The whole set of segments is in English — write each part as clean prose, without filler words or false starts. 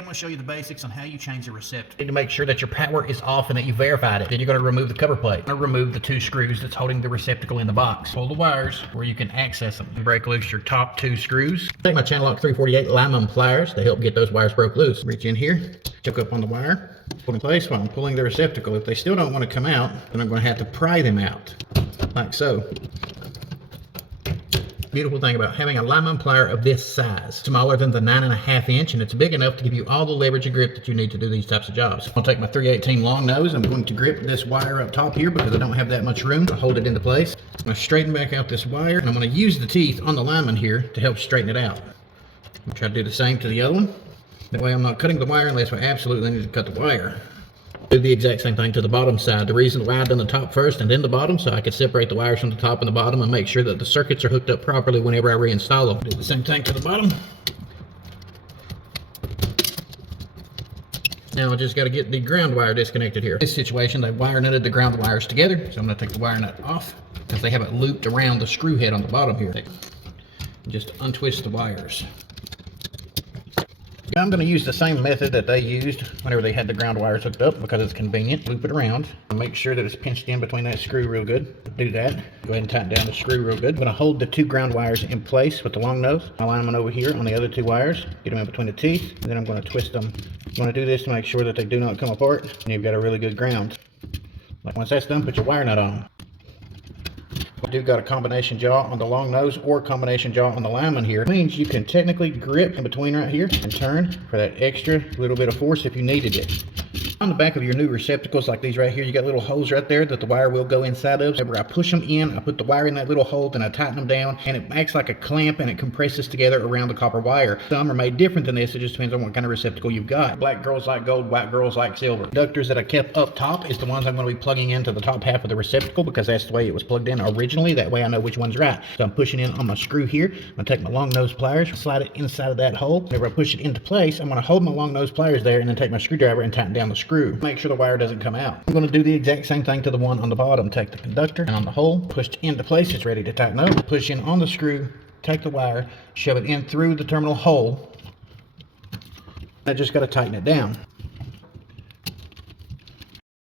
I'm going to show you the basics on how you change the receptacle. You need to make sure that your power is off and that you verified it. Then you're going to remove the cover plate. You're going to remove the 2 screws that's holding the receptacle in the box. Pull the wires where you can access them. Break loose your top 2 screws. Take my Channellock 348 Lineman pliers to help get those wires broke loose. Reach in here, hook up on the wire, pull in place while I'm pulling the receptacle. If they still don't want to come out, then I'm going to have to pry them out, like so. Beautiful thing about having a lineman plier of this size, smaller than the 9.5 inch, and it's big enough to give you all the leverage and grip that you need to do these types of jobs. I'm going to take my 3/18 long nose. I'm going to grip this wire up top here because I don't have that much room to hold it into place. I'm going to straighten back out this wire, and I'm going to use the teeth on the lineman here to help straighten it out. I'm going to try to do the same to the other one. That way I'm not cutting the wire unless I absolutely need to cut the wire. Do the exact same thing to the bottom side. The reason why I've done the top first and then the bottom, so I could separate the wires from the top and the bottom and make sure that the circuits are hooked up properly whenever I reinstall them. Do the same thing to the bottom. Now I just got to get the ground wire disconnected here. In this situation, they wire nutted the ground wires together, so I'm going to take the wire nut off because they have it looped around the screw head on the bottom here. Just untwist the wires. I'm going to use the same method that they used whenever they had the ground wires hooked up because it's convenient. Loop it around and make sure that it's pinched in between that screw real good. Do that. Go ahead and tighten down the screw real good. I'm going to hold the 2 ground wires in place with the long nose. My lineman over here on the other 2 wires. Get them in between the teeth. And then I'm going to twist them. You want to do this to make sure that they do not come apart and you've got a really good ground. Like once that's done, put your wire nut on. I do got a combination jaw on the long nose or combination jaw on the lineman here. It means you can technically grip in between right here and turn for that extra little bit of force if you needed it. On the back of your new receptacles like these right here, you got little holes right there that the wire will go inside of. Whenever I push them in, I put the wire in that little hole, then I tighten them down, and it acts like a clamp and it compresses together around the copper wire. Some are made different than this. It just depends on what kind of receptacle you've got. Black girls like gold, white girls like silver. Conductors that I kept up top is the ones I'm going to be plugging into the top half of the receptacle because that's the way it was plugged in originally. That way I know which one's right. So I'm pushing in on my screw here. I'm going to take my long nose pliers, slide it inside of that hole. Whenever I push it into place, I'm going to hold my long nose pliers there and then take my screwdriver and tighten down the screw. Make sure the wire doesn't come out. I'm going to do the exact same thing to the one on the bottom. Take the conductor and on the hole, pushed into place, it's ready to tighten up. Push in on the screw, take the wire, shove it in through the terminal hole. I just got to tighten it down.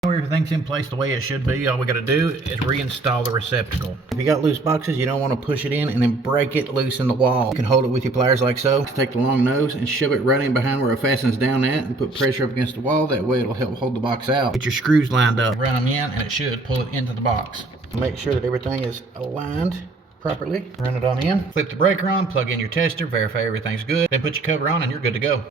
Everything's in place the way it should be. All we got to do is reinstall the receptacle. If you got loose boxes, you don't want to push it in and then break it loose in the wall. You can hold it with your pliers like so. Take the long nose and shove it right in behind where it fastens down at and put pressure up against the wall. That way it'll help hold the box out. Get your screws lined up. Run them in and it should pull it into the box. Make sure that everything is aligned properly. Run it on in. Flip the breaker on, plug in your tester, verify everything's good. Then put your cover on and you're good to go.